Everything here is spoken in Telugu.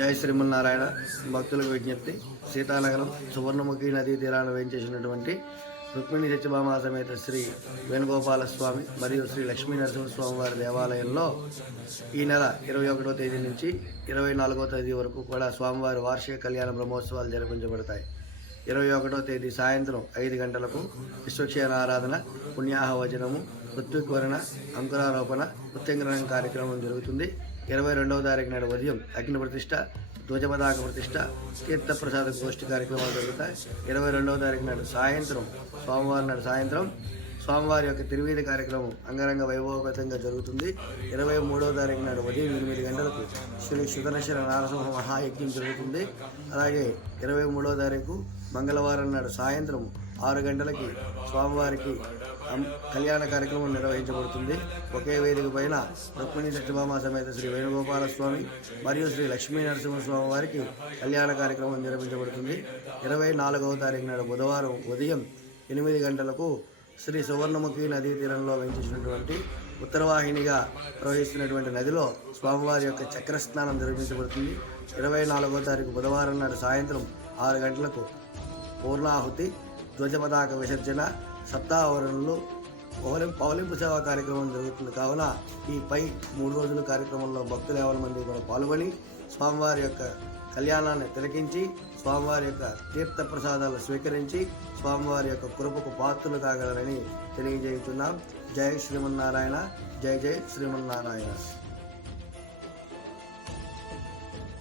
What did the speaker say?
జై శ్రీమన్నారాయణ భక్తులకు విజ్ఞప్తి. సీతానగరం సువర్ణముఖి నదీ తీరాన వేయించేసినటువంటి రుక్మిణి సత్యభామ సమేత శ్రీ వేణుగోపాల స్వామి మరియు శ్రీ లక్ష్మీ నరసింహస్వామి వారి దేవాలయంలో ఈ నెల ఇరవై ఒకటో తేదీ నుంచి ఇరవై నాలుగో తేదీ వరకు కూడా స్వామివారి వార్షిక కళ్యాణ బ్రహ్మోత్సవాలు జరిపించబడతాయి ఇరవై ఒకటో తేదీ సాయంత్రం ఐదు గంటలకు విశ్వక్షేణ ఆరాధన పుణ్యాహవచనము ఋత్విక్వరణ అంకురారోపణ నృత్యంగ్రహణం కార్యక్రమం జరుగుతుంది. ఇరవై రెండవ తారీఖు నాడు ఉదయం అగ్ని ప్రతిష్ట ధ్వజపదాక ప్రతిష్ట తీర్థప్రసాద గోష్ఠి కార్యక్రమాలు జరుగుతాయి. ఇరవై రెండవ తారీఖు నాడు సాయంత్రం సోమవారం నాడు సాయంత్రం స్వామివారి యొక్క తిరువేది కార్యక్రమం అంగరంగ వైభవగతంగా జరుగుతుంది. ఇరవై మూడవ తారీఖు నాడు ఉదయం ఎనిమిది గంటలకు శ్రీ సుదర్శన నారసింహ మహాయజ్ఞం జరుగుతుంది. అలాగే ఇరవై మూడవ తారీఖు మంగళవారం నాడు సాయంత్రం ఆరు గంటలకి స్వామివారికి కళ్యాణ కార్యక్రమం నిర్వహించబడుతుంది. ఒకే వేదిక పైన రుక్మిణి సత్యభామ సమేత శ్రీ వేణుగోపాల స్వామి మరియు శ్రీ లక్ష్మీ నరసింహస్వామి వారికి కళ్యాణ కార్యక్రమం నిర్వహించబడుతుంది. ఇరవై నాలుగవ తారీఖు నాడు బుధవారం ఉదయం ఎనిమిది గంటలకు శ్రీ సువర్ణముఖి నదీ తీరంలో వెంచేసినటువంటి ఉత్తరవాహినిగా ప్రవహిస్తున్నటువంటి నదిలో స్వామివారి యొక్క చక్రస్నానం నిర్వహించబడుతుంది. ఇరవై నాలుగో తారీఖు బుధవారం నాడు సాయంత్రం ఆరు గంటలకు పూర్ణాహుతి ధ్వజపతాక విసర్జన సప్తావరణలు పౌలింపు పౌలింపు సేవా కార్యక్రమం జరుగుతుంది. కావున ఈ పై మూడు రోజుల కార్యక్రమంలో భక్తులు ఎవరి మంది కూడా పాల్గొని స్వామివారి యొక్క కళ్యాణాన్ని తిలకించి స్వామివారి యొక్క తీర్థ ప్రసాదాలు స్వీకరించి స్వామివారి యొక్క కృపకు పాత్రలు కాగలరని తెలియజేయుతున్నాం జై శ్రీమన్నారాయణ జై జై శ్రీమన్నారాయణ.